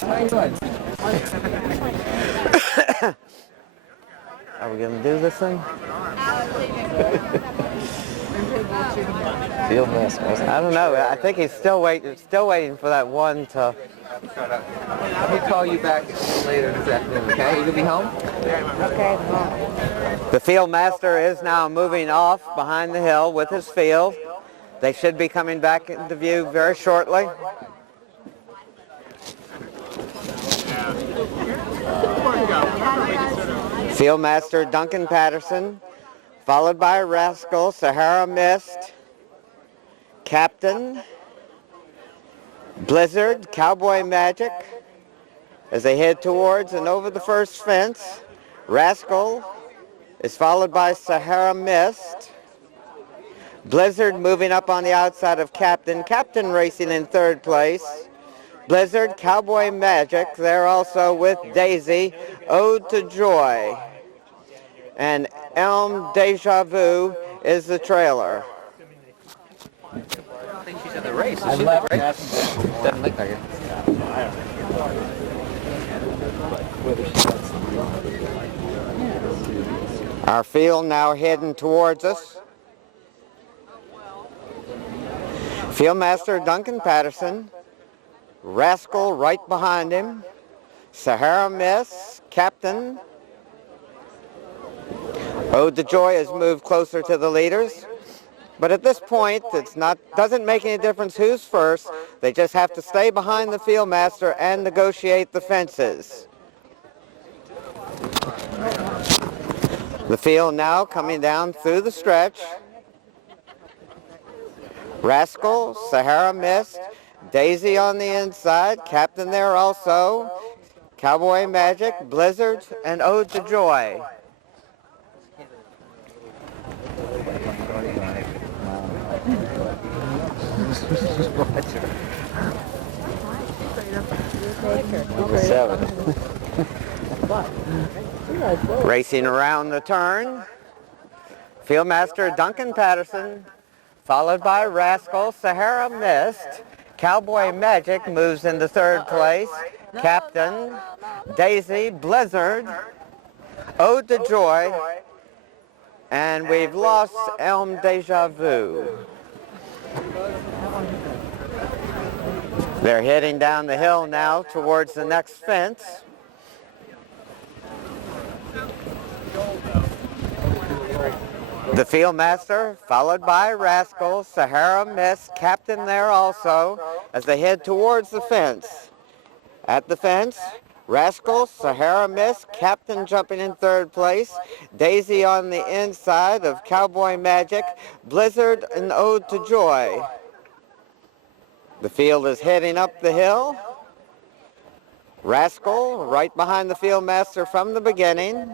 How you doing? Are we going to do this thing? Field master. I don't know. I think he's still waiting for that one to... Let me call you back later this afternoon, okay? You gonna be home? Okay. The field master is now moving off behind the hill with his field. They should be coming back into view very shortly. Field master Duncan Patterson, followed by Rascal, Sahara Mist, Captain, Blizzard, Cowboy Magic, as they head towards and over the first fence. Rascal is followed by Sahara Mist. Blizzard moving up on the outside of Captain. Captain racing in third place. Blizzard, Cowboy Magic, there also with Daisy, Ode to Joy. And Elm Deja Vu is the trailer. I think she's in the race. Doesn't look like it. Our field now heading towards us. Fieldmaster Duncan Patterson, Rascal right behind him, Sahara Miss, Captain. Ode to Joy has moved closer to the leaders, but at this point doesn't make any difference who's first. They just have to stay behind the fieldmaster and negotiate the fences. The field now coming down through the stretch. Rascal, Sahara Mist, Daisy on the inside, Captain there also, Cowboy Magic, Blizzard, and Ode to Joy. Racing around the turn, Fieldmaster Duncan Patterson, followed by Rascal, Sahara Mist. Cowboy Magic moves into third place. Captain, Daisy, Blizzard, Ode to Joy, and we've lost Elm Deja Vu. They're heading down the hill now towards the next fence. The fieldmaster, followed by Rascal, Sahara Miss, Captain there also, as they head towards the fence. At the fence, Rascal, Sahara Miss, Captain jumping in third place, Daisy on the inside of Cowboy Magic, Blizzard, and Ode to Joy. The field is heading up the hill. Rascal right behind the fieldmaster from the beginning.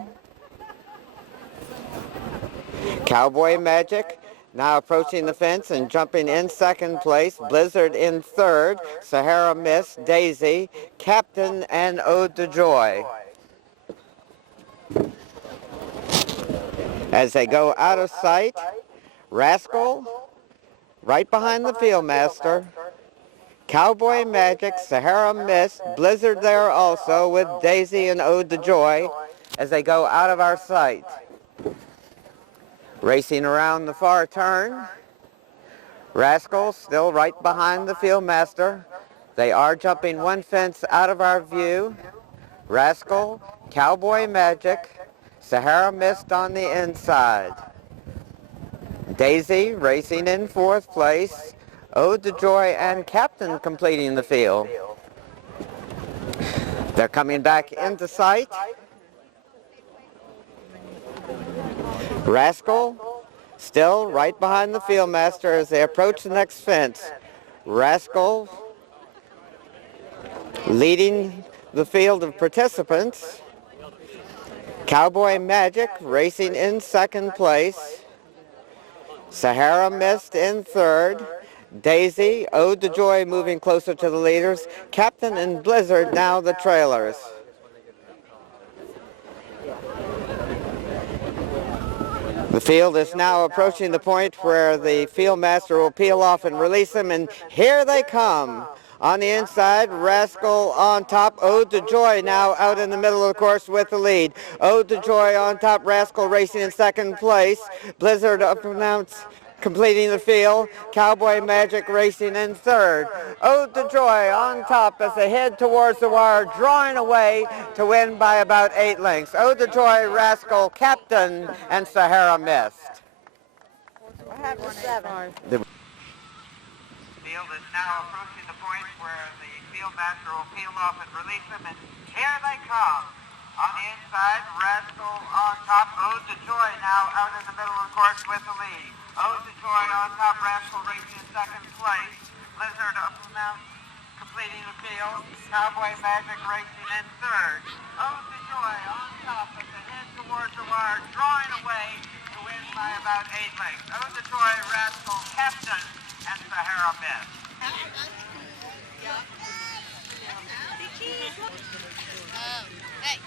Cowboy Magic now approaching the fence and jumping in second place. Blizzard in third. Sahara Miss, Daisy, Captain, and Ode to Joy. As they go out of sight, Rascal right behind the fieldmaster. Cowboy Magic, Sahara Miss, Blizzard there also with Daisy and Ode to Joy as they go out of our sight. Racing around the far turn, Rascal still right behind the fieldmaster. They are jumping one fence out of our view. Rascal, Cowboy Magic, Sahara Mist on the inside. Daisy racing in fourth place. Ode to Joy and Captain completing the field. They're coming back into sight. Rascal still right behind the fieldmaster as they approach the next fence. Rascal leading the field of participants. Cowboy Magic racing in second place. Sahara Mist in third. Daisy, Ode to Joy moving closer to the leaders. Captain and Blizzard now the trailers. The field is now approaching the point where the fieldmaster will peel off and release them, and here they come. On the inside, Rascal on top. Ode to Joy now out in the middle of the course with the lead. Ode to Joy on top. Rascal racing in second place. Blizzard up and out, completing the field. Cowboy Magic racing in third. Ode to Joy on top as they head towards the wire, drawing away to win by about 8 lengths. Ode to Joy, Rascal, Captain, and Sahara Mist. I have the 7. The field is now approaching the point where the field master will peel off and release them, and here they come. On the inside, Rascal on top. Ode to Joy now out in the middle of the course with the lead. Ode to Joy on top. Rascal racing in second place. Blizzard up and out, completing the field. Cowboy Magic racing in third. Ode to Joy on top as they head towards the wire, drawing away to win by about 8 lengths. Ode to Joy, Rascal, Captain, and Sahara Mist. Hey.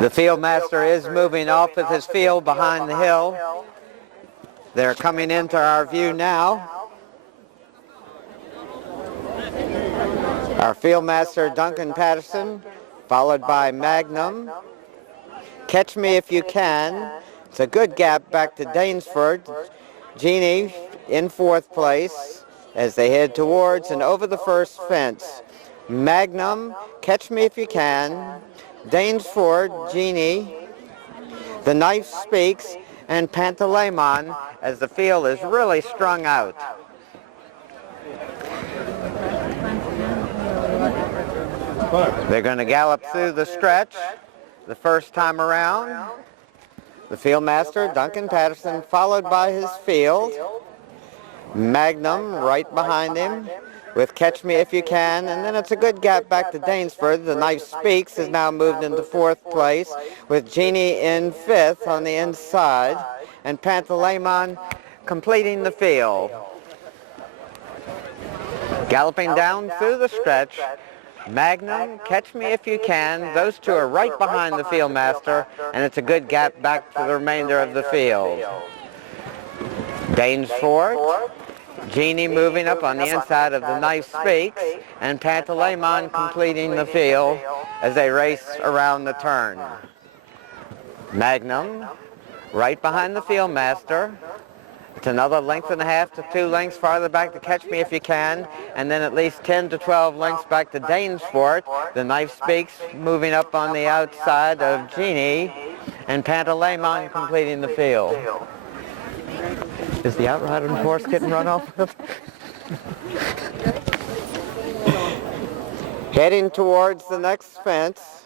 The field master is moving off with his field behind the hill. They're coming into our view now. Our field master, Duncan Patterson, followed by Magnum. Catch Me If You Can. It's a good gap back to Danesford. Jeannie in 4th place as they head towards and over the first fence. Magnum, Catch Me If You Can. Danesford, Jeannie, The Knife Speaks, and Pantaleimon as the field is really strung out. They're going to gallop through the stretch the first time around. The field master, Duncan Patterson, followed by his field. Magnum right behind him with Catch Me If You Can, and then it's a good gap back to Danesford. The Knife Speaks has now moved into 4th place with Jeannie in 5th on the inside, and Pantaleimon completing the field. Galloping down through the stretch, Magnum, Catch Me If You Can, those two are right behind the field master, and it's a good gap back to the remainder of the field. Danesford, Jeannie moving up on the inside of The Knife Speaks, and Pantaleimon completing the field as they race around the turn. Magnum right behind the field master. It's another length and a half to 2 lengths farther back to Catch Me If You Can, and then at least 10 to 12 lengths back to Danesford. The Knife Speaks moving up on the outside of Jeannie, and Pantaleimon completing the field. Is the outriding horse getting run off with? Heading towards the next fence.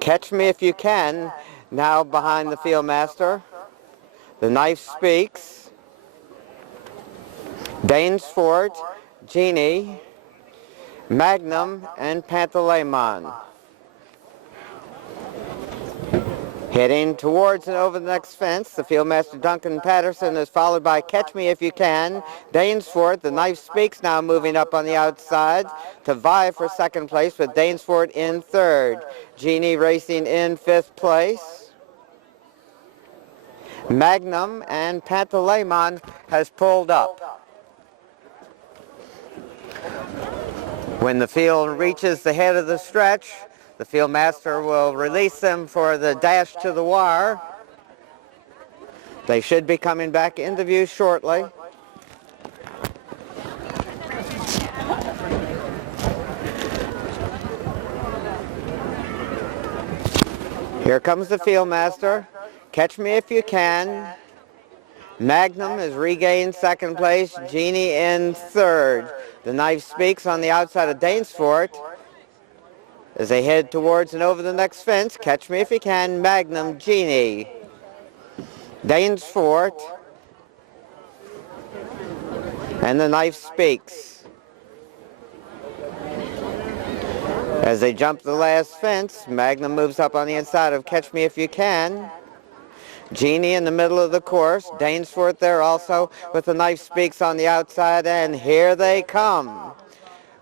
Catch Me If You Can, now behind the field master. The Knife Speaks. Danesford, Jeannie, Magnum, and Pantaleimon. Heading towards and over the next fence, the field master Duncan Patterson is followed by Catch Me If You Can. Danesford, The Knife Speaks, now moving up on the outside to vie for 2nd place with Danesford in 3rd. Jeannie racing in 5th place. Magnum and Pantaleimon has pulled up. When the field reaches the head of the stretch, the field master will release them for the dash to the wire. They should be coming back into view shortly. Here comes the field master. Catch Me If You Can. Magnum has regained 2nd place. Jeannie in 3rd. The Knife Speaks on the outside of Danesford. As they head towards and over the next fence, Catch Me If You Can, Magnum, Jeannie, Danesford, and The Knife Speaks. As they jump the last fence, Magnum moves up on the inside of Catch Me If You Can. Jeannie in the middle of the course. Dainsford there also with the knife speaks on the outside, and here they come.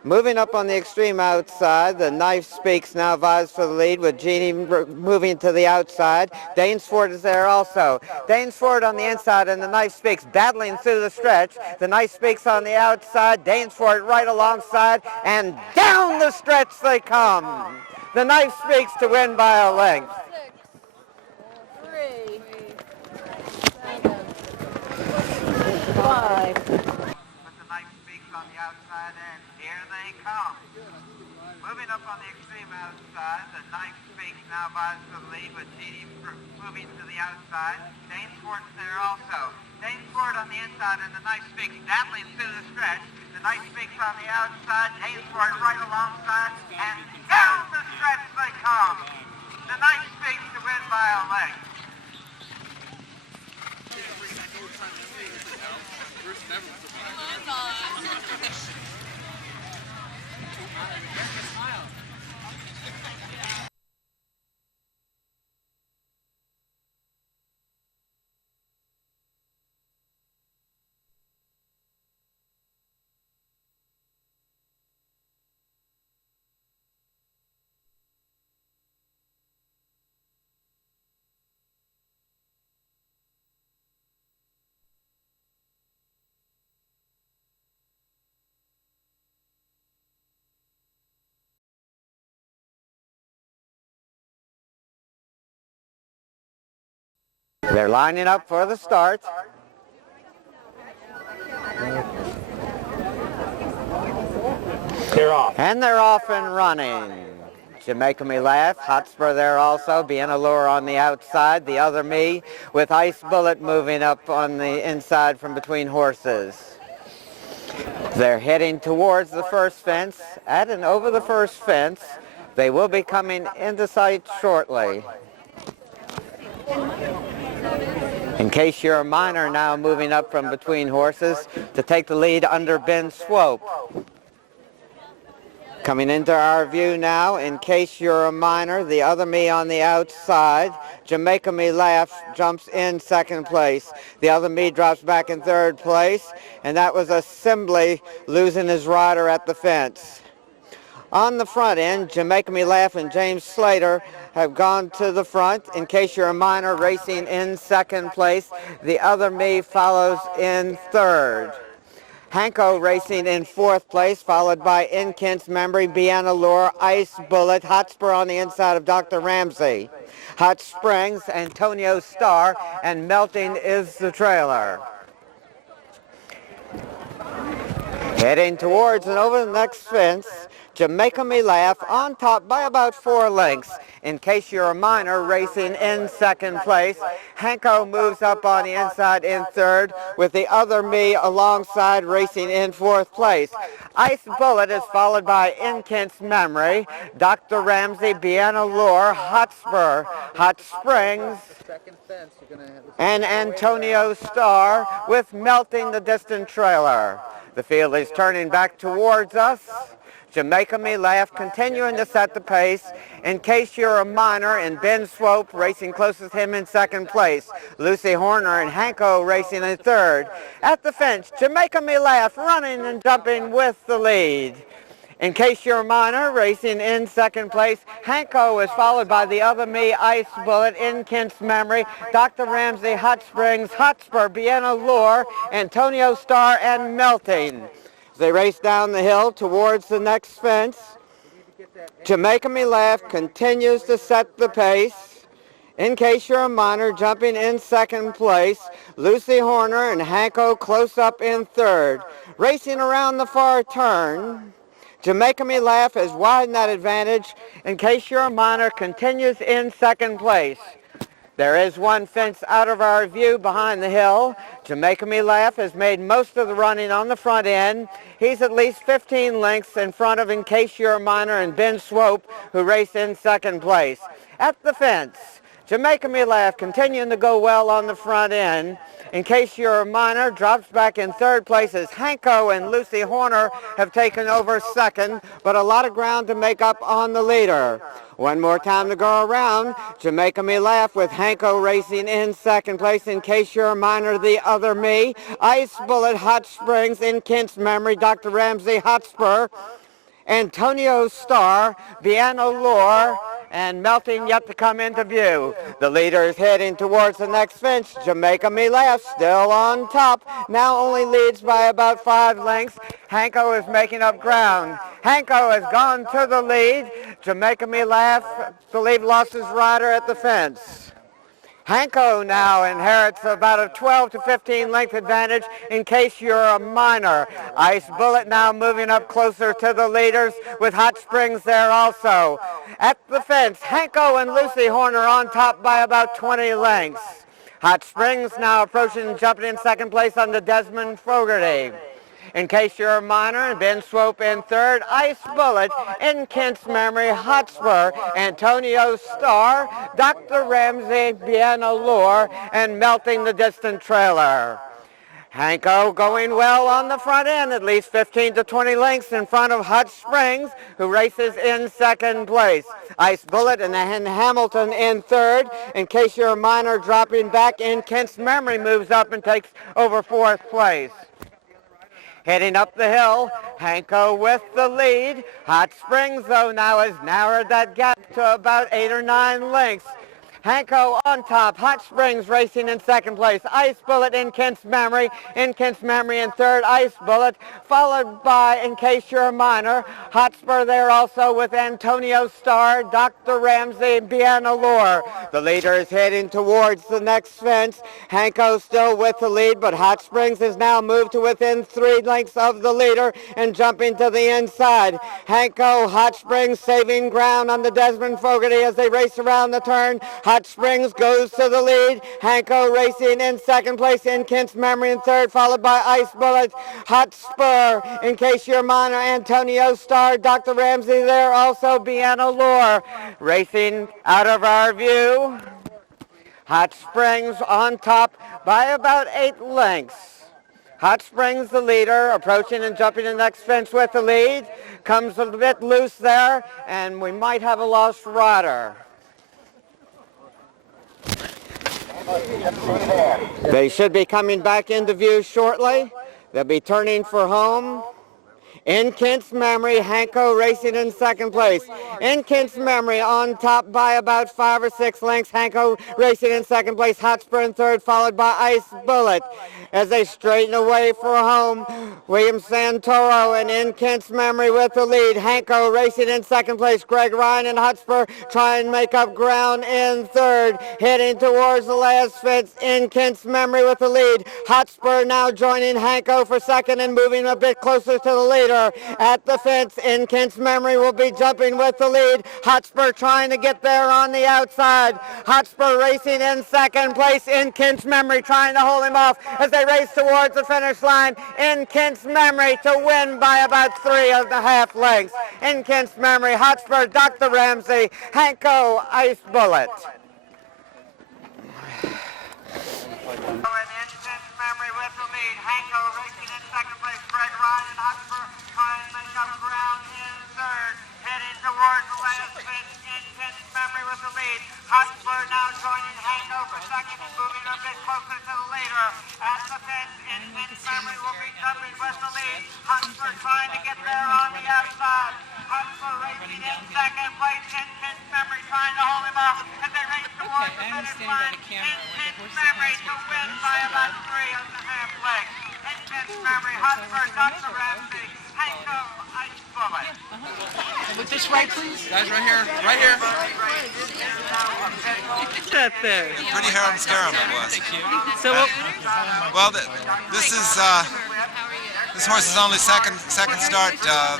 Moving up on the extreme outside, the knife speaks now vies for the lead with Jeannie moving to the outside. Dainsford is there also. Dainsford on the inside and the knife speaks battling through the stretch. The knife speaks on the outside, Dainsford right alongside, and down the stretch they come. The knife speaks to win by a length. 6, 3, 7, 5. But the knife speaks on the outside, and here they come. Moving up on the extreme outside, the knife speaks now vies for the lead with Jeannie moving to the outside. Dainsford's there also. Dainsford on the inside, and the knife speaks battling through the stretch. The knife speaks on the outside, Dainsford right alongside, and down the stretch they come. The knife speaks to win by a length. They're lining up for the start. They're off. And they're off and running. Jamaica Me Laugh, Hotspur there also, being a lure on the outside. The other me with Ice Bullet moving up on the inside from between horses. They're heading towards the first fence, at and over the first fence. They will be coming into sight shortly. In case you're a minor, now moving up from between horses to take the lead under Ben Swope. Coming into our view now, in case you're a minor, the other me on the outside. Jamaica Me Laugh jumps in second place. The other me drops back in third place, and that was Assembly losing his rider at the fence. On the front end, Jamaica Me Laugh and James Slater have gone to the front. In case you're a minor, racing in second place. The other me follows in third. Hanko racing in fourth place, followed by In Kent's Memory, Biana Lure, Ice Bullet, Hotspur on the inside of Dr. Ramsey. Hot Springs, Antonio Starr, and Melting is the trailer. Heading towards and over the next fence, Jamaica Me Laugh on top by about 4 lengths. In case you're a minor, racing in second place. Hanko moves up on the inside in third, with the other me alongside racing in fourth place. Ice Bullet is followed by In Kent's Memory, Dr. Ramsey, Biana Lure, Hotspur, Hot Springs, and Antonio Starr with Melting the Distant Trailer. The field is turning back towards us. Jamaica Me Laugh continuing to set the pace. In case you're a minor, and Ben Swope racing closest to him in second place. Lucy Horner and Hanko racing in third. At the fence, Jamaica Me Laugh running and jumping with the lead. In case you're a minor, racing in second place, Hanko is followed by the other me, Ice Bullet, In Kent's Memory, Dr. Ramsey, Hot Springs, Hotspur, Biana Lure, Antonio Starr, and Melting. They race down the hill towards the next fence. Jamaica Me Laugh continues to set the pace. In case you're a minor, jumping in second place. Lucy Horner and Hanko close up in third. Racing around the far turn, Jamaica Me Laugh has widened that advantage. In case you're a minor, continues in second place. There is one fence out of our view behind the hill. Jamaica Me Laugh has made most of the running on the front end. He's at least 15 lengths in front of In Case You're a Minor and Ben Swope, who race in second place. At the fence, Jamaica Me Laugh continuing to go well on the front end. In case you're a minor, drops back in third place as Hanko and Lucy Horner have taken over second, but a lot of ground to make up on the leader. One more time to go around. Jamaica Me Laugh with Hanko racing in second place. In case you're a minor, the other me. Ice Bullet, Hot Springs, in Kent's memory, Dr. Ramsey, Hotspur, Antonio Starr, Piano Lure, and Melting yet to come into view. The leader is heading towards the next fence. Jamaica Me Laugh still on top. Now only leads by about 5 lengths. Hanko is making up ground. Hanko has gone to the lead. Jamaica Me Laugh, I believe, lost his rider at the fence. Hanko now inherits about a 12 to 15 length advantage in case you're a minor. Ice Bullet now moving up closer to the leaders with Hot Springs there also. At the fence, Hanko and Lucy Horner on top by about 20 lengths. Hot Springs now approaching and jumping in second place under Desmond Fogarty. In case you're a minor, and Ben Swope in third, Ice Bullet, in Kent's memory, Hotspur, Antonio Starr, Dr. Ramsey, Piano Lure, and Melting the Distant Trailer. Hanko going well on the front end, at least 15 to 20 lengths in front of Hot Springs, who races in second place. Ice Bullet and Hamilton in third. In case you're a minor, dropping back in Kent's memory, moves up and takes over fourth place. Heading up the hill, Hanko with the lead. Hot Springs, though, now has narrowed that gap to about 8 or 9 lengths. Hanko on top, Hot Springs racing in second place. Ice Bullet in Kent's memory in third. Ice Bullet, followed by, in case you're a minor, Hotspur there also with Antonio Starr, Dr. Ramsey, Piano Lure. The leader is heading towards the next fence. Hanko still with the lead, but Hot Springs has now moved to within 3 lengths of the leader and jumping to the inside. Hanko, Hot Springs saving ground on the Desmond Fogarty as they race around the turn. Hot Springs goes to the lead. Hanko racing in second place in Kent's memory in third, followed by Ice Bullet. Hotspur, in case you're a minor, Antonio Starr, Dr. Ramsey there also, Piano Lure. Racing out of our view. Hot Springs on top by about 8 lengths. Hot Springs, the leader, approaching and jumping the next fence with the lead. Comes a bit loose there, and we might have a lost rider. They should be coming back into view shortly. They'll be turning for home. In Kent's memory, Hanko racing in second place. In Kent's memory, on top by about 5 or 6 lengths. Hanko racing in second place. Hotspur in third, followed by Ice Bullet. As they straighten away for home, William Santoro and in Kent's memory with the lead. Hanko racing in second place. Greg Ryan and Hotspur try and make up ground in third. Heading towards the last fence, in Kent's memory with the lead. Hotspur now joining Hanko for second and moving a bit closer to the leader. At the fence, in Kent's memory will be jumping with the lead. Hotspur trying to get there on the outside. Hotspur racing in second place. In Kent's memory trying to hold him off as they race towards the finish line. In Kent's memory to win by about 3.5 lengths. In Kent's memory, Hotspur, Dr. Ramsey, Hanko, Ice Bullet. Memory with the lead. Hanko racing in second place. Greg Ryan and Hotspur trying to make up ground in third. Heading towards the last fence. In Kent's memory with the lead. Hotspur now joining Hanko for second and moving a bit closer to the leader. At the fence, in Kent's memory will be jumping with the lead. Hotspur trying to get there on the outside. Hotspur racing in second place. In Kent's memory trying to hold him off as they race towards the finish line. In Kent's memory to win by about 3.5 lengths. In Kent's memory, Hotspur, Dr. Ramsey, Hanko, Ice Bullet. Look this way, please. Guys, right here. Right here. What's that there? Pretty harum scarum it was. So, Well, this horse is only second start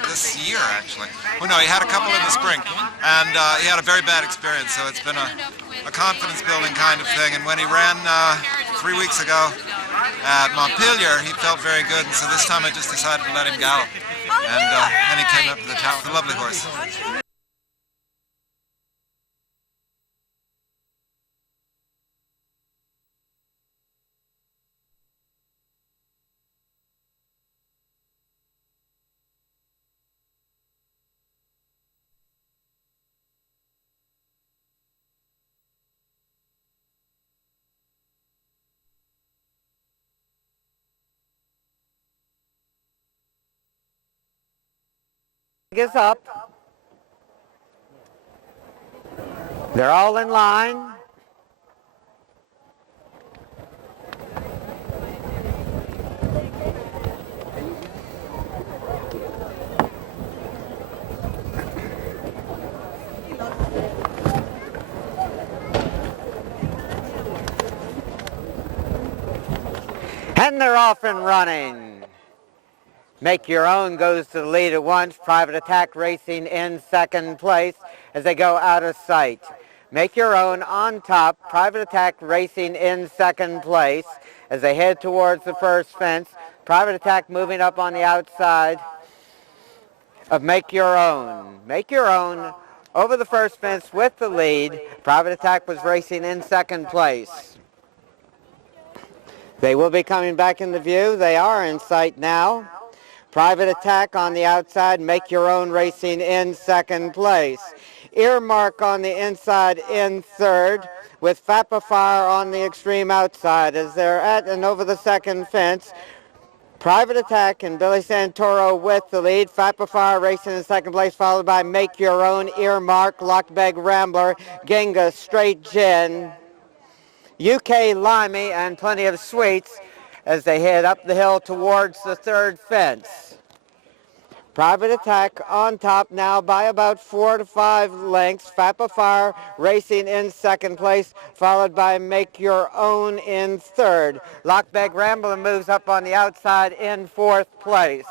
this year, actually. Well, no, he had a couple in the spring, and he had a very bad experience, so it's been a confidence-building kind of thing. And when he ran 3 weeks ago at Montpelier, he felt very good, and so this time I just decided to let him gallop. And then he came up to the tower. It's a lovely horse. is up. They're all in line. And they're off and running. Make Your Own goes to the lead at once. Private Attack Racing in second place as they go out of sight. Make Your Own on top. Private Attack Racing in second place as they head towards the first fence. Private Attack moving up on the outside of Make Your Own. Make Your Own over the first fence with the lead. Private Attack was racing in second place. They will be coming back into view. They are in sight now. Private Attack on the outside. Make Your Own racing in second place. Earmark on the inside in third, with Fire on the extreme outside as they're at and over the second fence. Private Attack and Billy Santoro with the lead. Fire racing in second place, followed by Make Your Own, Earmark, Lockbeg Rambler, Ginga, Straight Gin, UK Limey, and Plenty of Sweets as they head up the hill towards the third fence. Private Attack on top now by about 4 to 5 lengths. Fire racing in second place, followed by Make Your Own in third. Lockbeg Rambler moves up on the outside in fourth place.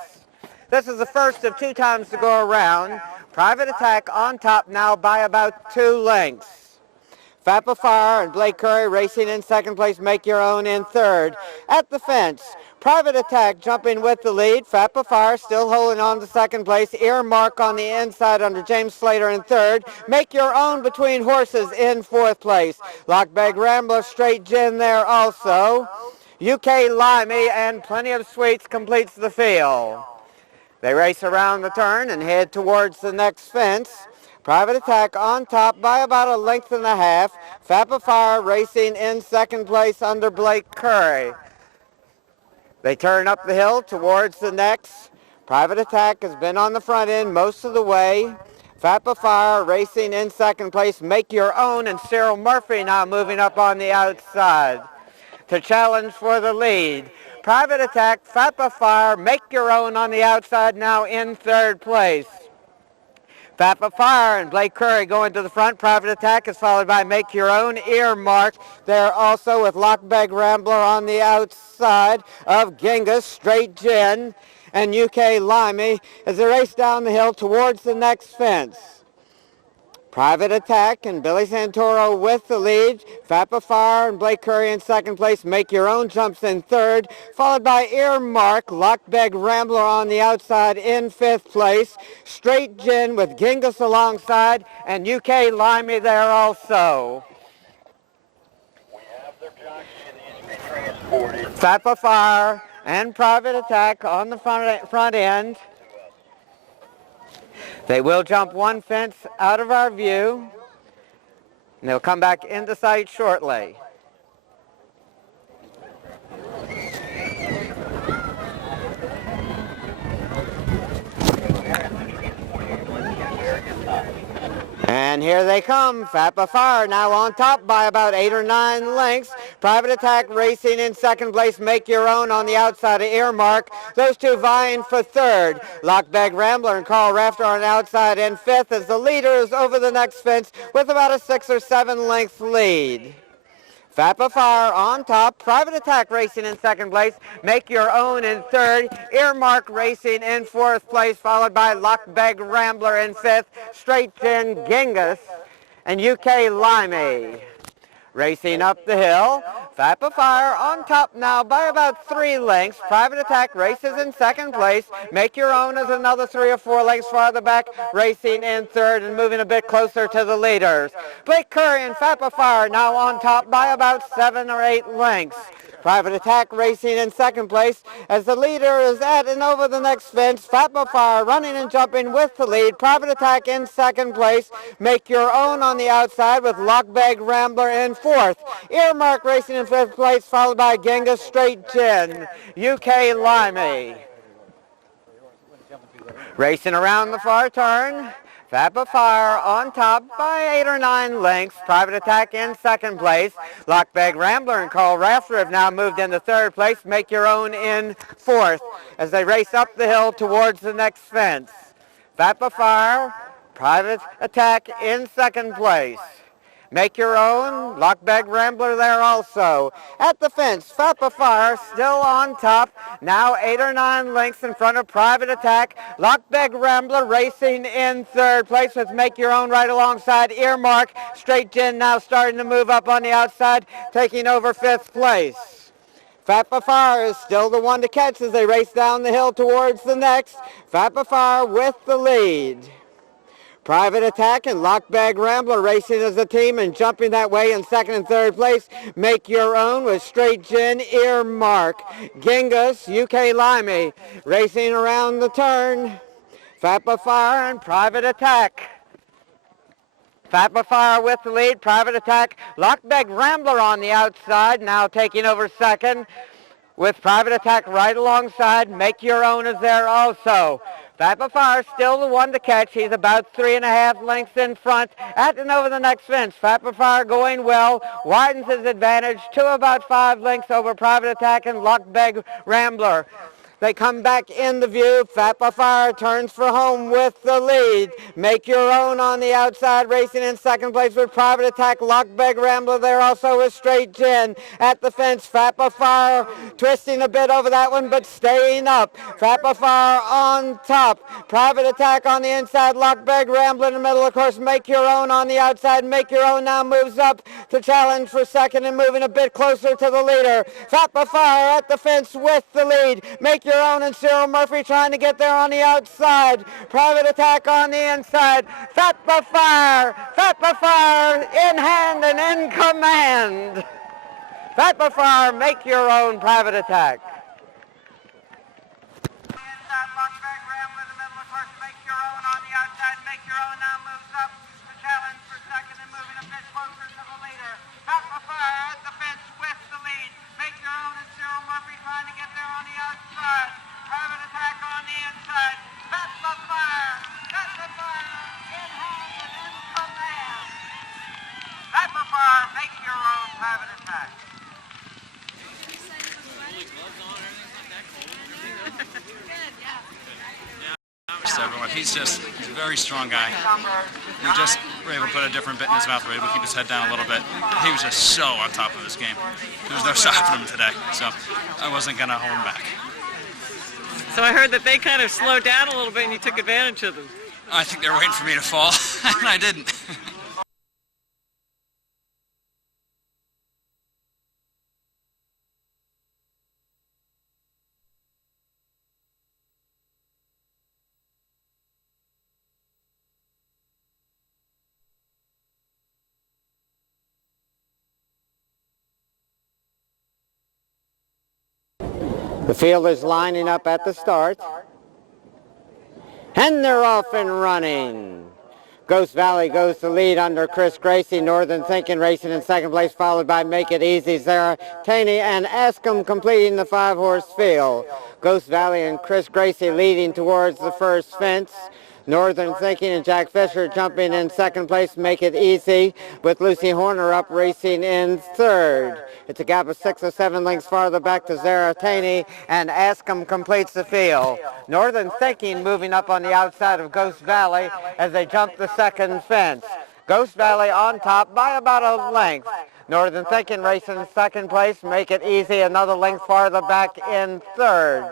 This is the first of 2 times to go around. Private Attack on top now by about 2 lengths. Fire and Blake Curry racing in second place. Make Your Own in third. At the fence, Private Attack jumping with the lead. Fire still holding on to second place. Earmark on the inside under James Slater in third. Make Your Own between horses in fourth place. Lockbeg Rambler, Straight Gin there also. UK Limey and Plenty of Sweets completes the field. They race around the turn and head towards the next fence. Private Attack on top by about 1.5 lengths. Fire racing in second place under Blake Curry. They turn up the hill towards the next. Private Attack has been on the front end most of the way. Fire racing in second place. Make Your Own and Cyril Murphy now moving up on the outside to challenge for the lead. Private Attack, Fire, Make Your Own on the outside now in third place. Fire and Blake Curry going to the front. Private Attack is followed by Make Your Own, Earmark there also, with Lockbeg Rambler on the outside of Genghis, Straight Gin, and UK Limey as they race down the hill towards the next fence. Private Attack and Billy Santoro with the lead. Fire and Blake Curry in second place. Make Your Own jumps in third, followed by Earmark, Lockbeg Rambler on the outside in fifth place. Straight Gin with Genghis alongside, and UK Limey there also. Fire and Private Attack on the front end. They will jump 1 fence out of our view, and they'll come back into sight shortly. And here they come. Fire now on top by about 8 or 9 lengths. Private Attack racing in second place. Make Your Own on the outside of Earmark. Those two vying for third. Lockbeg Rambler and Carl Rafter on the outside in fifth as the leaders over the next fence with about a 6 or 7 length lead. Fire on top. Private Attack racing in second place. Make Your Own in third. Earmark racing in fourth place, followed by Lockbeg Rambler in fifth. Straight Gin, Genghis, and UK Limey. Racing up the hill, Fire on top now by about 3 lengths. Private Attack races in second place. Make Your Own is another 3 or 4 lengths farther back, racing in third and moving a bit closer to the leaders. Blake Curry and Fire now on top by about 7 or 8 lengths. Private Attack racing in second place as the leader is at and over the next fence. Fire running and jumping with the lead. Private Attack in second place. Make Your Own on the outside with Lockbeg Rambler in fourth. Earmark racing in fifth place, followed by Genghis, Straight Gin, UK Limey. Racing around the far turn, Fap of Fire on top by 8 or 9 lengths. Private Attack in second place. Lockbag Rambler and Carl Rafter have now moved into third place. Make Your Own in fourth as they race up the hill towards the next fence. Fap of Fire, Private Attack in second place. Make Your Own, Lockbag Rambler there also. At the fence, Fap of Fire still on top, now 8 or 9 lengths in front of Private Attack. Lockbag Rambler racing in third place with Make Your Own right alongside Earmark. Straight Gin now starting to move up on the outside, taking over fifth place. Fap of Fire is still the one to catch as they race down the hill towards the next. Fap of Fire with the lead. Private Attack and Lockbag Rambler racing as a team and jumping that way in second and third place. Make Your Own with Straight Gin, Earmark. Genghis, UK Limey racing around the turn. Fap of Fire and Private Attack. Fap of Fire with the lead. Private Attack. Lockbag Rambler on the outside, now taking over second with Private Attack right alongside. Make Your Own is there also. Fap of Fire still the one to catch. He's about 3.5 lengths in front at and over the next fence. Fap of Fire going well, widens his advantage to about 5 lengths over Private Attack and Lockbag Rambler. They come back in the view. Fap of Fire turns for home with the lead. Make Your Own on the outside, racing in second place with Private Attack. Lockbag Rambler there also with Straight Gin. At the fence, Fap of Fire twisting a bit over that one, but staying up. Fap of Fire on top. Private Attack on the inside. Lockbag Rambler in the middle. Of course, Make Your Own on the outside. Make Your Own now moves up to challenge for second and moving a bit closer to the leader. Fap of Fire at the fence with the lead. Make Your Own and Cyril Murphy trying to get there on the outside. Private Attack on the inside. Fap of Fire in hand and in command. Fap of Fire, Make Your Own, Private Attack. Inside, Lockbag Rambler in the middle, of course, Make Your Own on the outside. Make Your Own now moves up to challenge for second and moving a bit closer to the leader. Fap of Fire at the fence with the lead. Make Your Own and Cyril Murphy trying to get there on the outside. Private Attack on the inside. Fap of Fire in hand and in command. Fap of Fire, Make Your Own, Private Attack. Everyone. He's a very strong guy. We just were able to put a different bit in his mouth. We were able to keep his head down a little bit. He was just so on top of his game. There was no stopping him today, so I wasn't going to hold him back. So I heard that they kind of slowed down a little bit and you took advantage of them. I think they were waiting for me to fall, and I didn't. The field is lining up at the start. And they're off and running. Ghost Valley goes to lead under Chris Gracie. Northern Thinking racing in second place, followed by Make It Easy, Zara Taney, and Askham completing the 5-horse field. Ghost Valley and Chris Gracie leading towards the first fence. Northern Thinking and Jack Fisher jumping in second place, Make It Easy, with Lucy Horner up racing in third. It's a gap of 6 or 7 lengths farther back to Zara Taney, and Askham completes the field. Northern Thinking moving up on the outside of Ghost Valley as they jump the second fence. Ghost Valley on top by about a length. Northern Thinking racing in second place, Make It Easy another length farther back in third.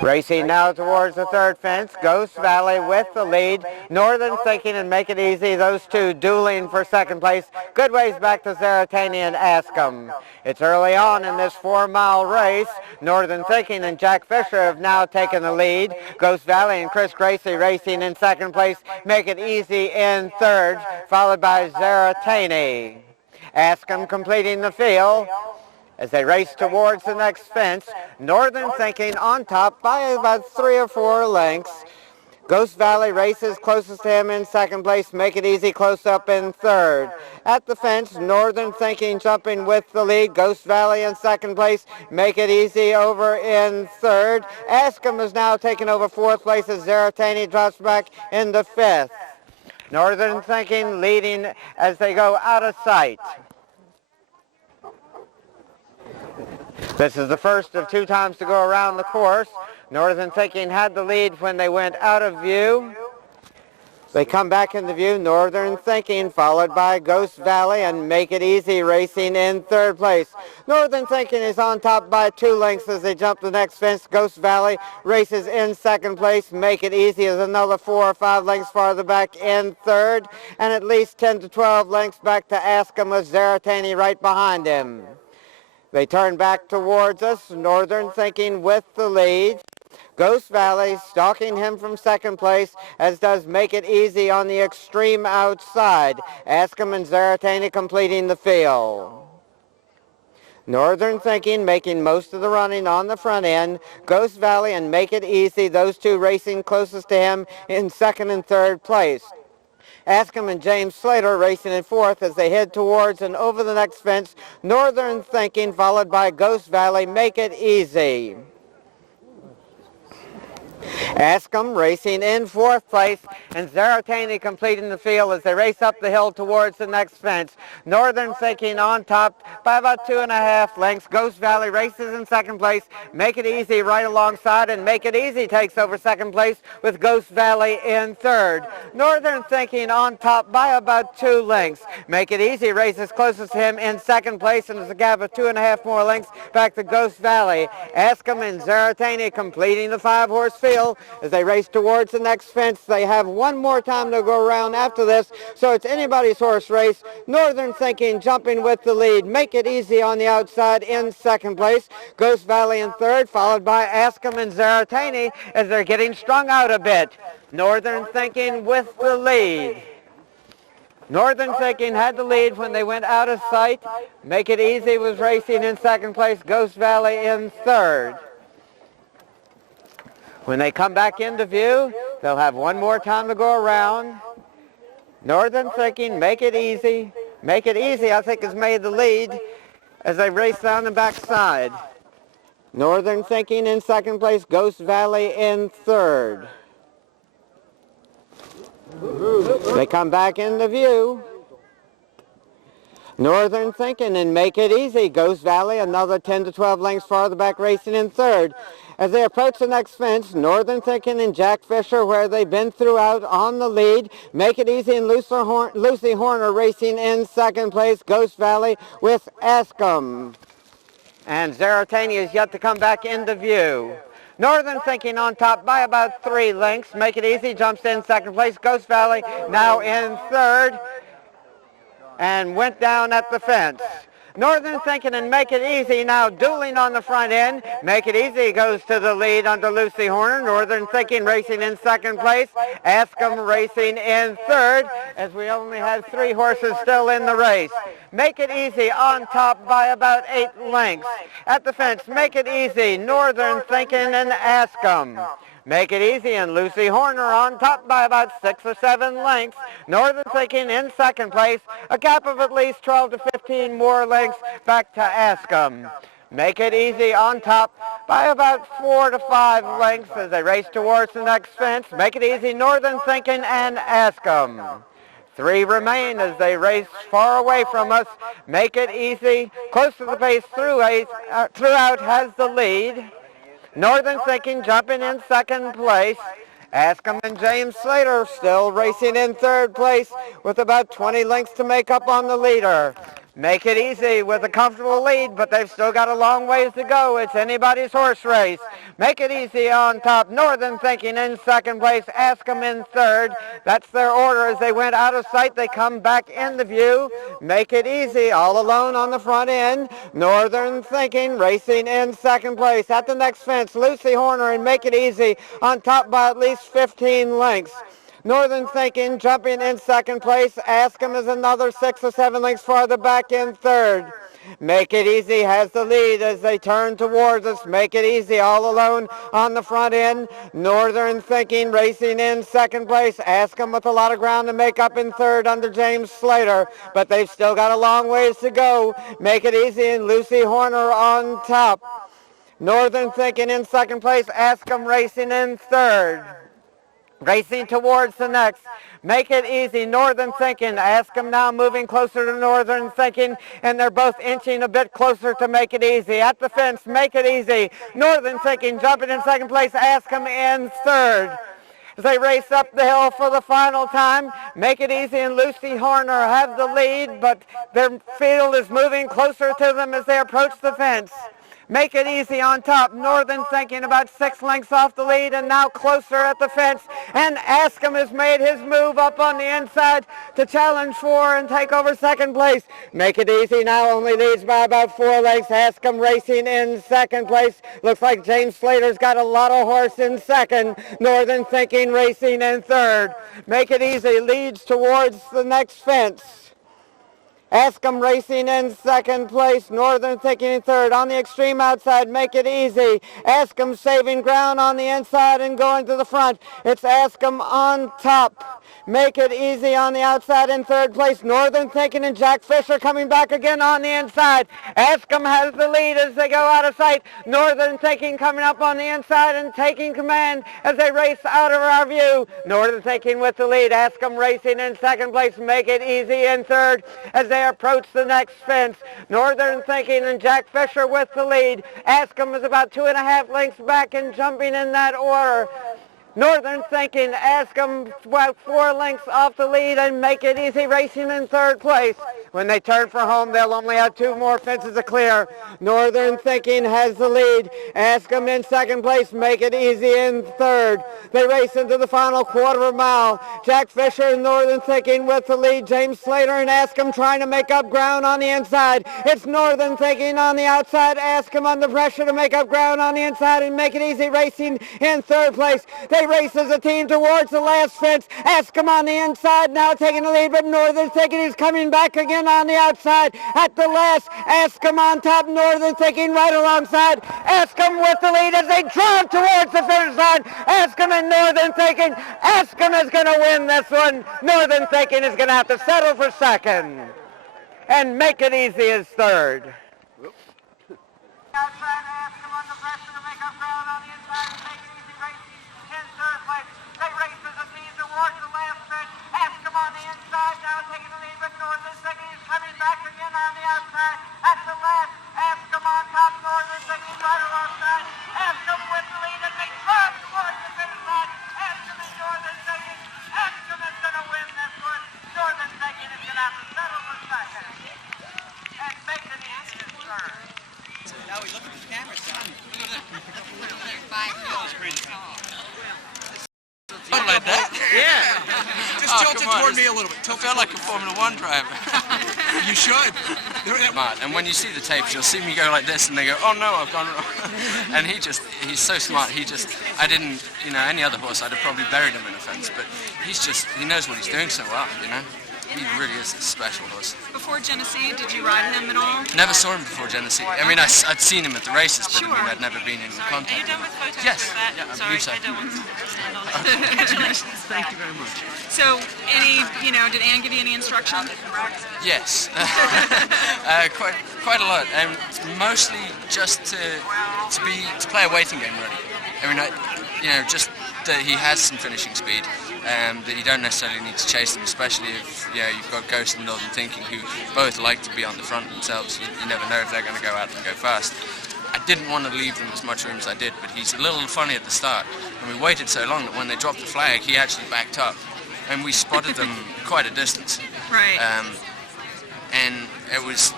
Racing now towards the third fence, Ghost Valley with the lead. Northern Thinking and Make It Easy, those two dueling for second place. Good ways back to Zaratani and Askham. It's early on in this 4-mile race. Northern Thinking and Jack Fisher have now taken the lead. Ghost Valley and Chris Gracie racing in second place. Make It Easy in third, followed by Zaratani. Askham completing the field. As they race towards the next fence, Northern Thinking on top by about 3 or 4 lengths. Ghost Valley races closest to him in second place. Make It Easy close up in third. At the fence, Northern Thinking jumping with the lead. Ghost Valley in second place. Make It Easy over in third. Askham is now taking over fourth place as Zaratani drops back into fifth. Northern Thinking leading as they go out of sight. This is the first of 2 times to go around the course. Northern Thinking had the lead when they went out of view. They come back into view. Northern Thinking followed by Ghost Valley and Make It Easy racing in third place. Northern Thinking is on top by 2 lengths as they jump the next fence. Ghost Valley races in second place. Make It Easy is another 4 or 5 lengths farther back in third, and at least 10 to 12 lengths back to Askham with Zaratani right behind him. They turn back towards us. Northern Thinking with the lead. Ghost Valley stalking him from second place, as does Make It Easy on the extreme outside. Askham and Zaratani completing the field. Northern Thinking making most of the running on the front end. Ghost Valley and Make It Easy, those 2 racing closest to him in second and third place. Askham and James Slater racing in fourth as they head towards and over the next fence. Northern Thinking followed by Ghost Valley, Make It Easy. Askham racing in fourth place, and Zaratani completing the field as they race up the hill towards the next fence. Northern Thinking on top by about 2.5 lengths. Ghost Valley races in second place. Make It Easy right alongside, and Make It Easy takes over second place with Ghost Valley in third. Northern Thinking on top by about 2 lengths. Make It Easy races closest to him in second place, and there's a gap of 2.5 more lengths back to Ghost Valley. Askham and Zaratani completing the 5-horse field as they race towards the next fence. They have 1 more time to go around after this, so it's anybody's horse race. Northern Thinking jumping with the lead. Make It Easy on the outside in second place. Ghost Valley in third, followed by Askham and Zaratani as they're getting strung out a bit. Northern Thinking with the lead. Northern Thinking had the lead when they went out of sight. Make It Easy was racing in second place. Ghost Valley in third. When they come back into view, they'll have 1 more time to go around. Northern Thinking, Make It Easy. Make It Easy, I think, has made the lead as they race down the backside. Northern Thinking in second place, Ghost Valley in third. They come back into view. Northern Thinking and Make It Easy. Ghost Valley another 10 to 12 lengths farther back racing in third. As they approach the next fence, Northern Thinking and Jack Fisher, where they've been throughout, on the lead. Make It Easy and Lucy Horner racing in second place. Ghost Valley with Askham. And Zaratani is yet to come back into view. Northern Thinking on top by about 3 lengths. Make It Easy jumps in second place. Ghost Valley now in third and went down at the fence. Northern Thinking and Make It Easy now dueling on the front end. Make It Easy goes to the lead under Lucy Horner. Northern Thinking racing in second place. Askham racing in third, as we only have 3 horses still in the race. Make It Easy on top by about 8 lengths. At the fence, Make It Easy, Northern Thinking and Askham. Make It Easy and Lucy Horner on top by about 6 or 7 lengths. Northern Thinking in second place, a gap of at least 12 to 15 more lengths back to Askham. Make It Easy on top by about 4 to 5 lengths as they race towards the next fence. Make It Easy, Northern Thinking and Askham. 3 remain as they race far away from us. Make It Easy, close to the pace throughout, has the lead. Northern Thinking jumping in second place. Askham and James Slater still racing in third place with about 20 lengths to make up on the leader. Make It Easy with a comfortable lead, but they've still got a long ways to go. It's anybody's horse race. Make It Easy on top. Northern Thinking in second place. Askham in third. That's their order as they went out of sight. They come back into view. Make It Easy all alone on the front end. Northern Thinking racing in second place. At the next fence, Lucy Horner and Make It Easy on top by at least 15 lengths. Northern Thinking jumping in second place. Askham is another 6 or 7 lengths farther back in third. Make It Easy has the lead as they turn towards us. Make It Easy all alone on the front end. Northern Thinking racing in second place. Ask them with a lot of ground to make up in third under James Slater, but they've still got a long ways to go. Make It Easy and Lucy Horner on top. Northern Thinking in second place. Ask them racing in third. Racing towards the next. Make It Easy, Northern Thinking. Ask them now moving closer to Northern Thinking, and they're both inching a bit closer to Make It Easy. At the fence, Make It Easy. Northern Thinking jumping in second place. Ask them in third. As they race up the hill for the final time, Make It Easy and Lucy Horner have the lead, but their field is moving closer to them as they approach the fence. Make It Easy on top. Northern Thinking about 6 lengths off the lead and now closer at the fence. And Ask Him has made his move up on the inside to challenge for and take over second place. Make It Easy now only leads by about 4 lengths. Ask Him racing in second place. Looks like James Slater's got a lot of horse in second. Northern Thinking racing in third. Make It Easy leads towards the next fence. Ask 'em racing in second place. Northern Thinking in third. On the extreme outside, Make It Easy. Ask 'em saving ground on the inside and going to the front. It's Ask 'em on top. Make It Easy on the outside in third place. Northern Thinking and Jack Fisher coming back again on the inside. Ask 'em has the lead as they go out of sight. Northern Thinking coming up on the inside and taking command as they race out of our view. Northern Thinking with the lead. Ask 'em racing in second place. Make It Easy in third as they approach the next fence. Northern Thinking and Jack Fisher with the lead. Ask 'em is about 2.5 lengths back and jumping in that order. Northern Thinking, Ask 'em about 4 lengths off the lead and Make It Easy racing in third place. When they turn for home, they'll only have 2 more fences to clear. Northern Thinking has the lead. Ask 'em in second place. Make It Easy in third. They race into the final quarter of a mile. Jack Fisher and Northern Thinking with the lead. James Slater and Ask 'em trying to make up ground on the inside. It's Northern Thinking on the outside. Ask 'em under pressure to make up ground on the inside and Make It Easy racing in third place. They race as a team towards the last fence. Ask 'em on the inside now taking the lead, but Northern Thinking is coming back again on the outside at the last. Ask 'em on top. Northern Thinking right alongside. Ask 'em with the lead as they drive towards the finish line. Ask 'em and Northern Thinking. Ask 'em is going to win this one. Northern Thinking is going to have to settle for second. And Make It Easy is third. Outside, Ask 'em under pressure to make up ground on the inside and Make It Easy racing in third place. They race as a team towards the last stretch. Ask 'em on the inside now taking the lead, but Northern Thinking is coming back again on the outside at the last. Ask 'em on top. Northern Thinking right alongside. Ask 'em with the lead as they drive towards the finish line. Ask 'em and Northern Thinking. Ask 'em is going to win this one. Northern Thinking is going to have to settle for second. And Make It Easy is third. Now we look at the camera, son. Something like that? Yeah. Just tilt it toward me a little bit. I feel like a Formula One driver. You should. Smart. And when you see the tapes, you'll see me go like this, and they go, "Oh no, I've gone wrong." And he's so smart. I didn't, any other horse, I'd have probably buried him in a fence, but he knows what he's doing so well, He really is a special horse. Before Genesee, did you ride him at all? Never saw him before Genesee. I mean, I'd seen him at the races, but Sure. I'd never been in contact. Are you done with photos Yes. with that? Yeah, I Sorry, believe so. I don't want to stand all this. Congratulations. Thank you very much. So, did Anne give you any instruction? Yes, quite a lot, and mostly just to play a waiting game really. I mean, just that he has some finishing speed, that you don't necessarily need to chase them, especially if you've got Ghost and Northern Thinking who both like to be on the front themselves. You never know if they're going to go out and go fast. I didn't want to leave them as much room as I did, but he's a little funny at the start, and we waited so long that when they dropped the flag, he actually backed up, and we spotted them quite a distance. Right. And it was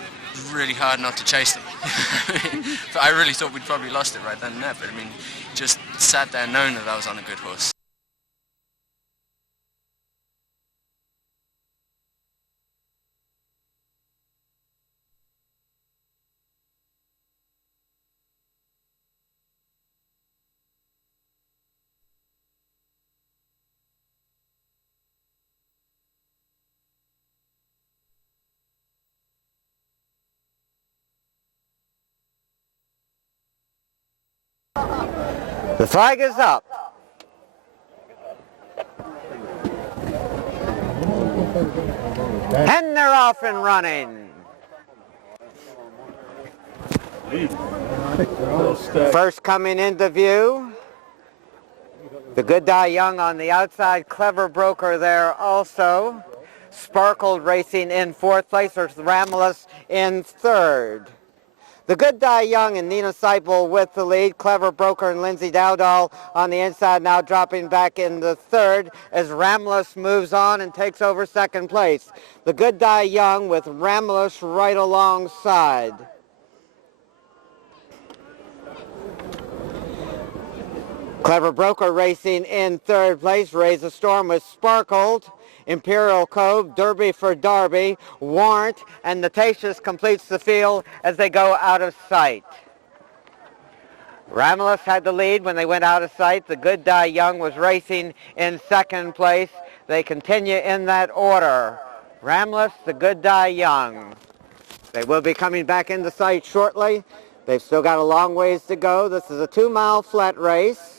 really hard not to chase them. But I really thought we'd probably lost it right then and there, but just sat there knowing that I was on a good horse. The flag is up. And they're off and running. First coming into view, the Good Die Young on the outside, Clever Broker there also. Sparkled racing in fourth place, or Ramulus in third. The Good Die Young and Nina Seipel with the lead. Clever Broker and Lindsay Dowdall on the inside, now dropping back in the third as Ramulus moves on and takes over second place. The Good Die Young with Ramulus right alongside. Clever Broker racing in third place. Raise a Storm with Sparkled. Imperial Cove, Derby for Derby, Warrant, and Natatius completes the field as they go out of sight. Ramulus had the lead when they went out of sight. The Good Die Young was racing in second place. They continue in that order. Ramulus, the Good Die Young. They will be coming back into sight shortly. They've still got a long ways to go. This is a 2-mile flat race.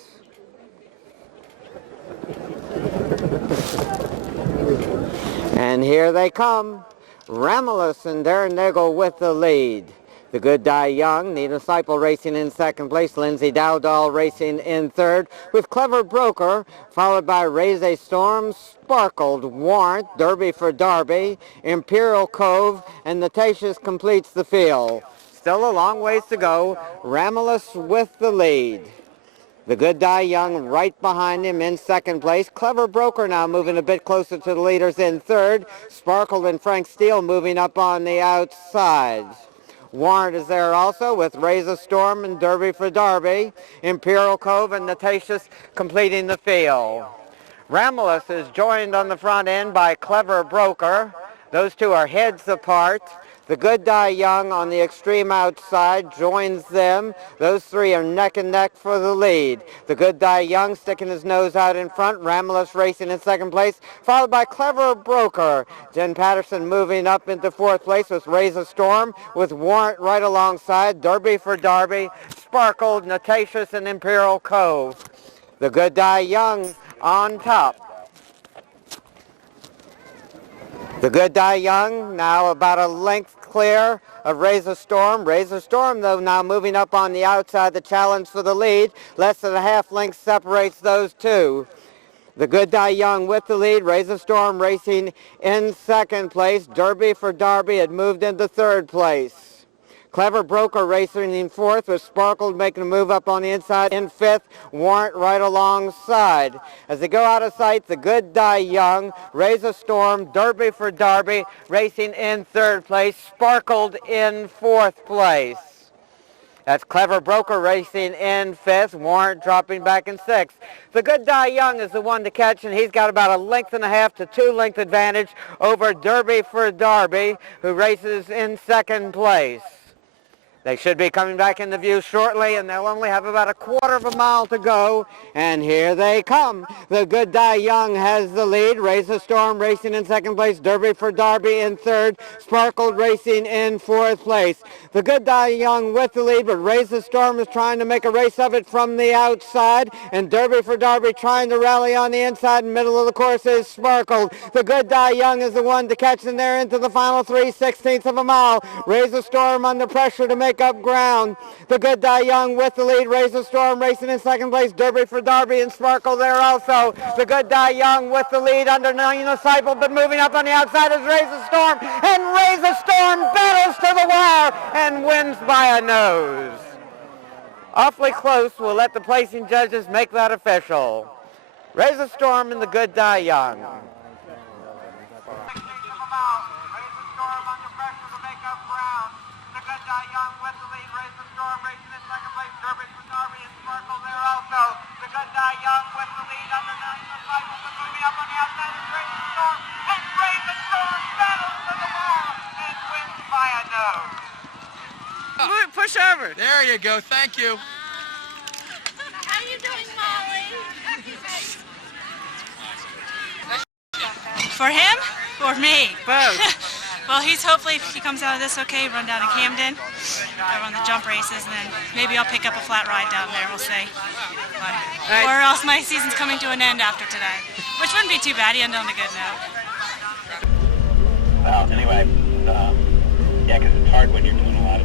And here they come. Ramulus and Darren Nagel with the lead. The Good Die Young, Nina Seipel racing in second place, Lindsay Dowdall racing in third, with Clever Broker, followed by Raise a Storm, Sparkled, Warrant, Derby for Derby, Imperial Cove, and Natatius completes the field. Still a long ways to go. Ramulus with the lead. The Good Die Young right behind him in second place. Clever Broker now moving a bit closer to the leaders in third. Sparkled and Frank Steele moving up on the outside. Warrant is there also with Raise a Storm and Derby for Derby. Imperial Cove and Natatius completing the field. Ramulus is joined on the front end by Clever Broker. Those two are heads apart. The Good Die Young on the extreme outside joins them. Those three are neck and neck for the lead. The Good Die Young sticking his nose out in front. Ramulus racing in second place, followed by Clever Broker. Jen Patterson moving up into fourth place with Raise a Storm, with Warrant right alongside. Derby for Derby, Sparkled, Natatius, and Imperial Cove. The Good Die Young on top. The Good Die Young now about a length clear of Raise a Storm. Raise a Storm, though, now moving up on the outside, the challenge for the lead. Less than a half length separates those two. The Good Die Young with the lead. Raise a Storm racing in second place. Derby for Derby had moved into third place. Clever Broker racing in fourth, with Sparkled making a move up on the inside in fifth. Warrant right alongside. As they go out of sight, the Good Die Young, Raise a Storm, Derby for Derby racing in third place. Sparkled in fourth place. That's Clever Broker racing in fifth. Warrant dropping back in sixth. The Good Die Young is the one to catch, and he's got about a length and a half to 2-length advantage over Derby for Derby, who races in second place. They should be coming back into view shortly, and they'll only have about a quarter of a mile to go. And here they come. The Good Die Young has the lead. Raise a Storm racing in second place. Derby for Derby in third. Sparkled racing in fourth place. The Good Die Young with the lead, but Raise a Storm is trying to make a race of it from the outside. And Derby for Derby trying to rally on the inside. Middle of the course is Sparkled. The Good Die Young is the one to catch them there into the final 3/16 of a mile. Raise a Storm under pressure to make up ground. The Good Die Young with the lead. Raise a Storm racing in second place. Derby for Derby and Sparkle there also. The Good Die Young with the lead under Nina Seipel, but moving up on the outside is Raise a Storm, and Raise a Storm battles to the wire and wins by a nose. Awfully close. We'll let the placing judges make that official. Raise a Storm and the Good Die Young. Young with the lead, Raise the Storm racing in second place, Derby for Derby and Sparkle there also. The Good Die Young with the lead under Nina Seipel, but moving up on the outside is Raise the Storm, and Raise the Storm battles to the wall and wins by a nose. Push over. There you go. Thank you. How are you doing, Molly? For him or me? Both. Well, hopefully if he comes out of this okay, run down to Camden, run the jump races, and then maybe I'll pick up a flat ride down there, we'll see. But, or else my season's coming to an end after today, which wouldn't be too bad. You end on a good note. Well, anyway, yeah, because it's hard when you're doing a lot of